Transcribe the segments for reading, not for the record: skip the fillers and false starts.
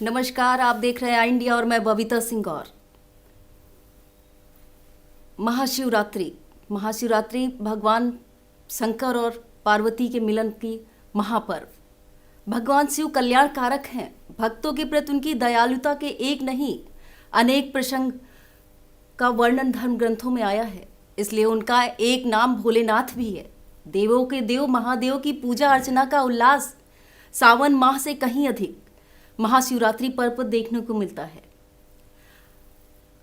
नमस्कार, आप देख रहे हैं आई इंडिया और मैं बबीता सिंह। और महाशिवरात्रि भगवान शंकर और पार्वती के मिलन की महापर्व। भगवान शिव कल्याण कारक हैं। भक्तों के प्रति उनकी दयालुता के एक नहीं अनेक प्रसंग का वर्णन धर्म ग्रंथों में आया है। इसलिए उनका एक नाम भोलेनाथ भी है। देवों के देव महादेव की पूजा अर्चना का उल्लास सावन माह से कहीं अधिक महाशिवरात्रि पर्व पर देखने को मिलता है।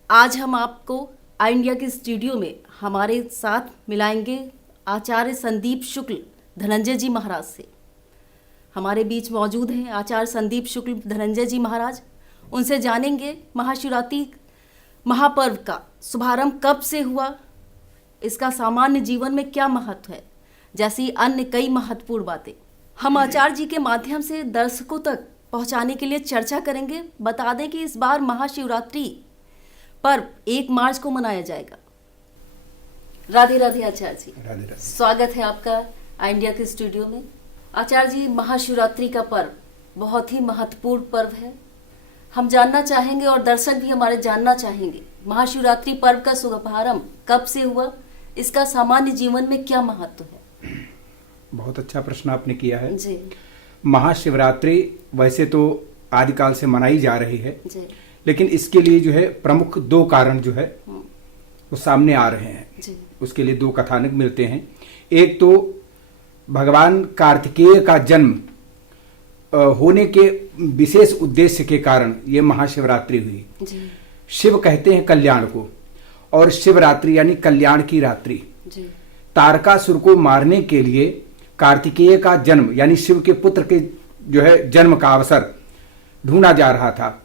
आज हम आपको आई इंडिया के स्टूडियो में हमारे साथ मिलाएंगे आचार्य संदीप शुक्ल धनंजय जी महाराज से। हमारे बीच मौजूद हैं आचार्य संदीप शुक्ल धनंजय जी महाराज। उनसे जानेंगे महाशिवरात्रि महापर्व का शुभारंभ कब से हुआ, इसका सामान्य जीवन में क्या महत्व है, जैसी अन्य कई महत्वपूर्ण बातें हम आचार्य जी के माध्यम से दर्शकों तक पहुंचाने के लिए चर्चा करेंगे। बता दें कि इस बार महाशिवरात्रि पर्व 1 मार्च को मनाया जाएगा। राधे राधे आचार्य जी। राधे राधे। स्वागत है आपका आई इंडिया के स्टूडियो में। आचार्य जी, महाशिवरात्रि का पर्व बहुत ही महत्वपूर्ण पर्व है। हम जानना चाहेंगे और दर्शक भी हमारे जानना चाहेंगे, महाशिवरात्रि पर्व का शुभारंभ कब से हुआ, इसका सामान्य जीवन में क्या महत्व है? बहुत अच्छा प्रश्न आपने किया है जी। महाशिवरात्रि वैसे तो आदिकाल से मनाई जा रही है जी। लेकिन इसके लिए जो है प्रमुख 2 कारण जो है वो सामने आ रहे हैं। जी। उसके लिए 2 कथानक मिलते हैं। एक तो भगवान कार्तिकेय का जन्म होने के विशेष उद्देश्य के कारण ये महाशिवरात्रि हुई। जी। शिव कहते हैं कल्याण को, और शिवरात्रि यानी कल्याण की रात्रि। जी। तारकासुर को मारने के लिए कार्तिकेय का जन्म यानी शिव के पुत्र के जो है जन्म का अवसर ढूंढा जा रहा था।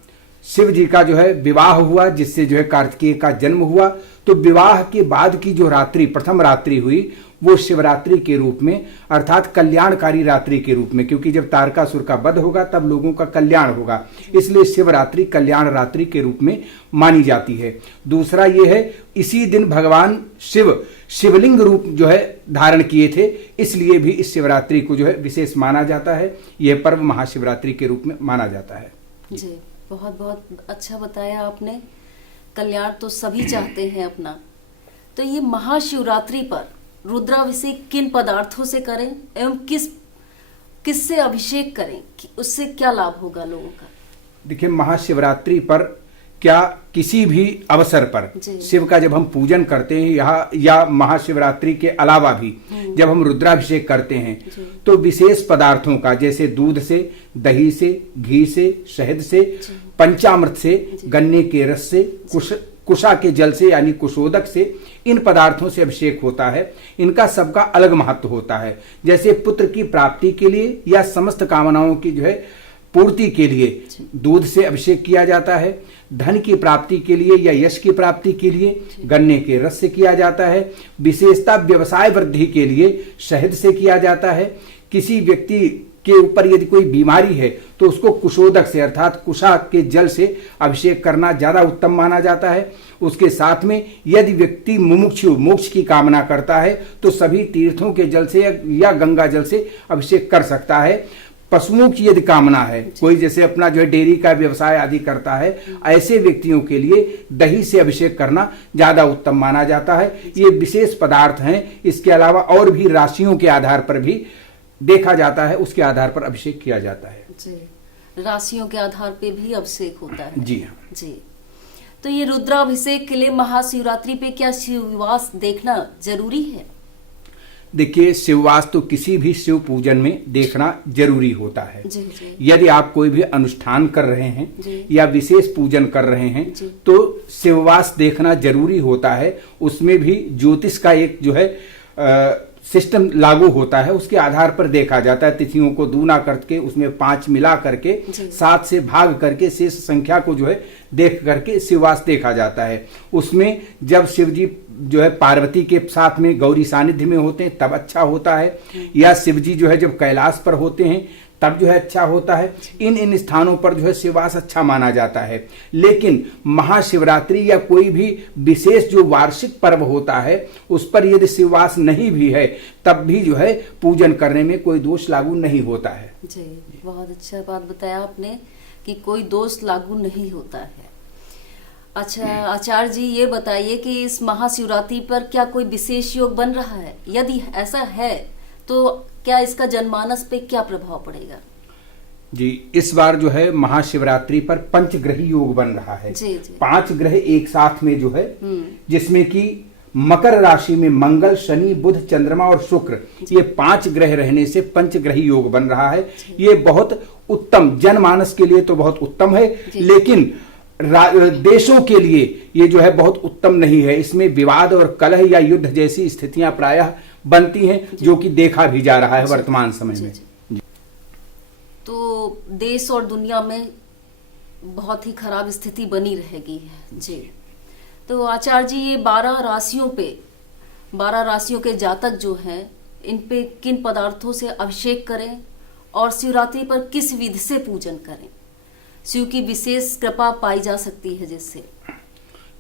शिव जी का जो है विवाह हुआ, जिससे जो है कार्तिकेय का जन्म हुआ। तो विवाह के बाद की जो रात्रि, प्रथम रात्रि हुई, वो शिवरात्रि के रूप में अर्थात कल्याणकारी रात्रि के रूप में, क्योंकि जब तारकासुर का वध होगा तब लोगों का कल्याण होगा, इसलिए शिवरात्रि कल्याण रात्रि के रूप में मानी जाती है। दूसरा ये है, इसी दिन भगवान शिव शिवलिंग रूप जो है धारण किए थे, इसलिए भी इस शिवरात्रि को जो है विशेष माना जाता है। यह पर्व महाशिवरात्रि के रूप में माना जाता है। जी, बहुत बहुत अच्छा बताया आपने। कल्याण तो सभी चाहते हैं अपना। तो ये महाशिवरात्रि पर रुद्राभिषेक किन पदार्थों से करें एवं किससे अभिषेक करें, उससे क्या लाभ होगा लोगों का? देखिए, महाशिवरात्रि पर क्या किसी भी अवसर पर शिव का जब हम पूजन करते हैं या महाशिवरात्रि के अलावा भी जब हम रुद्राभिषेक करते हैं तो विशेष पदार्थों का, जैसे दूध से, दही से, घी से, शहद से, पंचामृत से, गन्ने के रस से, कुशा के जल से यानी कुशोदक से, इन पदार्थों से अभिषेक होता है। इनका सबका अलग महत्व होता है। जैसे पुत्र की प्राप्ति के लिए या समस्त कामनाओं की जो है पूर्ति के लिए दूध से अभिषेक किया जाता है। धन की प्राप्ति के लिए या यश की प्राप्ति के लिए गन्ने के रस से किया जाता है। विशेषता व्यवसाय वृद्धि के लिए शहद से किया जाता है। किसी व्यक्ति के ऊपर यदि कोई बीमारी है तो उसको कुशोदक से अर्थात कुशा के जल से अभिषेक करना ज्यादा उत्तम माना जाता है। उसके साथ में यदि व्यक्ति मुमुक्षु मोक्ष की कामना करता है तो सभी तीर्थों के जल से या गंगा जल से अभिषेक कर सकता है। पशुओं की यदि कामना है, कोई जैसे अपना जो है डेयरी का व्यवसाय आदि करता है, ऐसे व्यक्तियों के लिए दही से अभिषेक करना ज्यादा उत्तम माना जाता है। ये विशेष पदार्थ हैं। इसके अलावा और भी राशियों के आधार पर भी देखा जाता है, उसके आधार पर अभिषेक किया जाता है। जी, राशियों के आधार पे भी अभिषेक होता है। जी हाँ। जी, तो ये रुद्राभिषेक के लिए महाशिवरात्रि पे क्या शिववास देखना जरूरी है? देखिए, शिववास तो किसी भी शिव पूजन में देखना जरूरी होता है। जी, जी। यदि आप कोई भी अनुष्ठान कर रहे हैं या विशेष पूजन कर रहे हैं तो शिववास देखना जरूरी होता है। उसमें भी ज्योतिष का एक जो है सिस्टम लागू होता है, उसके आधार पर देखा जाता है। तिथियों को दूना करके उसमें 5 मिला करके 7 से भाग करके शेष संख्या को जो है देख करके शिववास देखा जाता है। उसमें जब शिव जी जो है पार्वती के साथ में गौरी सानिध्य में होते हैं तब अच्छा होता है, या शिव जी जो है जब कैलाश पर होते हैं तब जो है अच्छा होता है। इन स्थानों पर जो है शिववास अच्छा माना जाता है। लेकिन महाशिवरात्रि या कोई भी विशेष जो वार्षिक पर्व होता है उस पर यदि शिववास नहीं भी है तब भी जो है पूजन करने में कोई दोष लागू नहीं होता है। जी, बहुत अच्छा बात बताया आपने कि कोई दोष लागू नहीं होता है। अच्छा आचार्य जी, ये बताइए कि इस महाशिवरात्रि पर क्या कोई विशेष योग बन रहा है? यदि ऐसा है तो क्या इसका जनमानस पे क्या प्रभाव पड़ेगा? जी, इस बार जो है महाशिवरात्रि पर पंचग्रही योग बन रहा है। जी जी। 5 ग्रह एक साथ में जो है, जिसमें कि मकर राशि में मंगल, शनि, बुध, चंद्रमा और शुक्र, ये 5 ग्रह रहने से पंचग्रही योग बन रहा है। ये बहुत उत्तम, जनमानस के लिए तो बहुत उत्तम है, लेकिन देशों के लिए ये जो है बहुत उत्तम नहीं है। इसमें विवाद और कलह या युद्ध जैसी स्थितियां प्रायः बनती हैं, जो कि देखा भी जा रहा है वर्तमान समय में। तो देश और दुनिया में बहुत ही खराब स्थिति बनी रहेगी जी। तो आचार्य जी, ये 12 राशियों के जातक जो हैं, इन पे किन पदार्थों से अभिषेक करें और शिवरात्रि पर किस विधि से पूजन करें? शिव की विशेष कृपा पाई जा सकती है जिससे।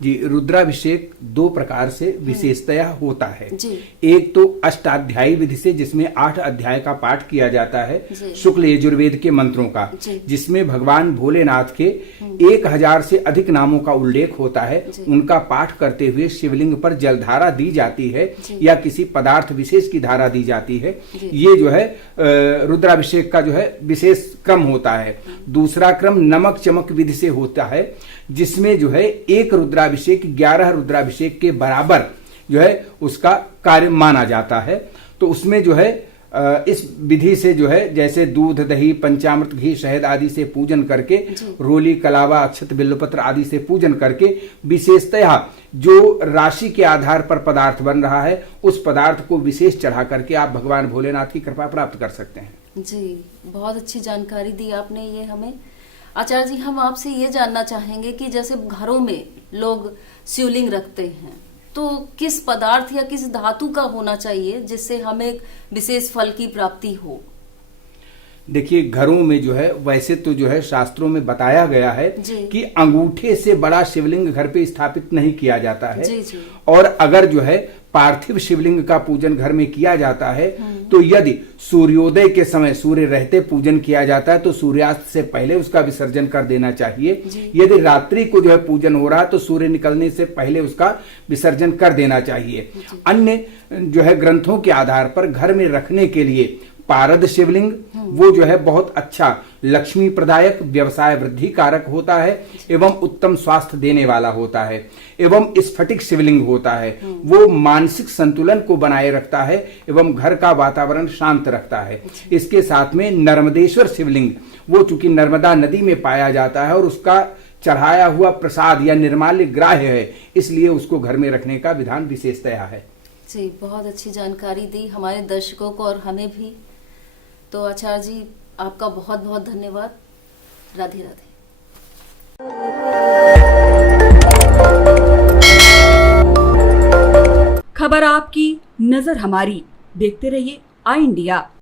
जी, रुद्राभिषेक 2 प्रकार से विशेषतया होता है। जी। एक तो अष्टाध्यायी विधि से, जिसमें 8 अध्याय का पाठ किया जाता है शुक्ल यजुर्वेद के मंत्रों का, जिसमें भगवान भोलेनाथ के 1000 से अधिक नामों का उल्लेख होता है। उनका पाठ करते हुए शिवलिंग पर जलधारा दी जाती है या किसी पदार्थ विशेष की धारा दी जाती है। ये जो है रुद्राभिषेक का जो है विशेष क्रम होता है। दूसरा क्रम नमक चमक विधि से होता है, जिसमें जो है एक रुद्राभिषेक 11 रुद्राभिषेक के बराबर जो है उसका कार्य माना जाता है। तो उसमें जो है इस विधि से जो है, जैसे दूध, दही, पंचामृत, घी, शहद आदि से पूजन करके, रोली, कलावा, अक्षत, बिल्वपत्र आदि से पूजन करके, विशेषतया जो राशि के आधार पर पदार्थ बन रहा है उस पदार्थ को विशेष चढ़ा करके आप भगवान भोलेनाथ की कृपा प्राप्त कर सकते हैं। जी, बहुत अच्छी जानकारी दी आपने ये हमें। आचार्य जी, हम आपसे ये जानना चाहेंगे कि जैसे घरों में लोग शिवलिंग रखते हैं, तो किस पदार्थ या किस धातु का होना चाहिए जिससे हमें विशेष फल की प्राप्ति हो? देखिए, घरों में जो है, वैसे तो जो है शास्त्रों में बताया गया है कि अंगूठे से बड़ा शिवलिंग घर पे स्थापित नहीं किया जाता है। जी। और अगर जो है पार्थिव शिवलिंग का पूजन घर में किया जाता है, तो यदि सूर्योदय के समय, सूर्य रहते पूजन किया जाता है, तो सूर्यास्त से पहले उसका विसर्जन कर देना चाहिए। यदि रात्रि को जो है पूजन हो रहा है, तो सूर्य निकलने से पहले उसका विसर्जन कर देना चाहिए। अन्य जो है ग्रंथों के आधार पर घर में रखने के लिए पारद शिवलिंग, वो जो है बहुत अच्छा लक्ष्मी प्रदायक, व्यवसाय वृद्धि कारक होता है एवं उत्तम स्वास्थ्य देने वाला होता है। एवं स्फटिक शिवलिंग होता है, वो मानसिक संतुलन को बनाए रखता है एवं घर का वातावरण शांत रखता है। इसके साथ में नर्मदेश्वर शिवलिंग, वो चूंकि नर्मदा नदी में पाया जाता है और उसका चढ़ाया हुआ प्रसाद या निर्माल्य ग्राह्य है, इसलिए उसको घर में रखने का विधान विशेषतया है। जी, बहुत अच्छी जानकारी दी हमारे दर्शकों को और हमें भी। तो आचार्य जी, आपका बहुत बहुत धन्यवाद। राधे राधे। खबर आपकी, नजर हमारी। देखते रहिए आई इंडिया।